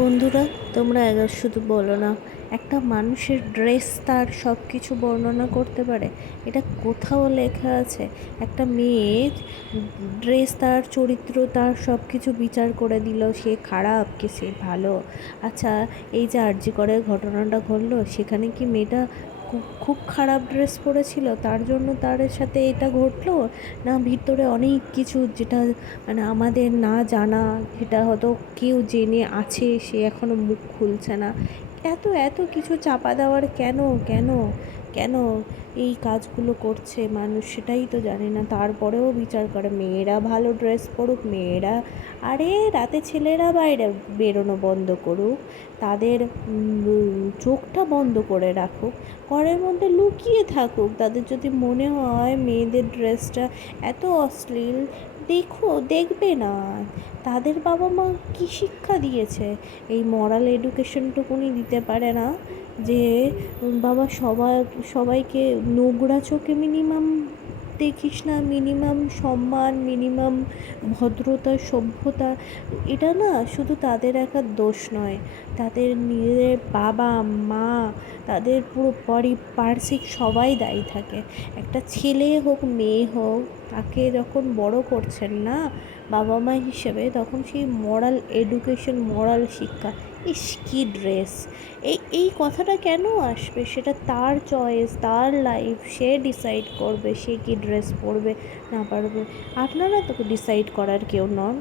বন্ধুরা, তোমরা এবার শুধু বলো না, একটা মানুষের ড্রেস তার সব কিছু বর্ণনা করতে পারে? এটা কোথাও লেখা আছে? একটা মেয়ের ড্রেস তার চরিত্র তার সব কিছু বিচার করে দিল, সে খারাপ কি সে ভালো? আচ্ছা, এই যে আরজি করে ঘটনাটা ঘটলো, সেখানে কি মেয়েটা খুব খুব খারাপ ড্রেস পরেছিল তার জন্য তার সাথে এটা ঘটলো? না ভিতরে অনেক কিছু যেটা মানে আমাদের না জানা, যেটা হয়তো কেউ জেনে আছে, সে এখনো মুখ খুলছে না? এত এত কিছু চাপা দেওয়ার কেন? কেন? কেন এই কাজগুলো করছে মানুষ? সেটাই তো জানে না, তারপরেও বিচার করে মেয়েরা ভালো ড্রেস পরুক, মেয়েরা আরে রাতে ছেলেরা বাইরে বেরোনো বন্ধ করুক, তাদের চোখটা বন্ধ করে রাখুক, ঘরের মধ্যে লুকিয়ে থাকুক। তাদের যদি মনে হয় মেয়েদের ড্রেসটা এত অশ্লীল, দেখবে না। তাদের বাবা মা কী শিক্ষা দিয়েছে? এই মরাল এডুকেশনটুকুনি দিতে পারে না যে বাবা সবাইকে নোংরা চোখে মিনিমাম দেখিস না, মিনিমাম সম্মান, মিনিমাম ভদ্রতা, সভ্যতা। এটা না শুধু তাদের একার দোষ নয়, তাদের নিজেদের বাবা মা, তাদের পুরো পারিপার্শ্বিক সবাই দায়ী থাকে। একটা ছেলে হোক মেয়ে হোক, তাকে যখন বড় করছেন না বাবা মা হিসেবে, তখন সেই মরাল এডুকেশন, মরাল শিক্ষা, ইস কী ড্রেস, এই কথাটা কেন আসবে? সেটা তার চয়েস, তার লাইফ, সে ডিসাইড করবে সে কী ড্রেস পরবে না পারবে। আপনারা তো ডিসাইড করার কেউ নন।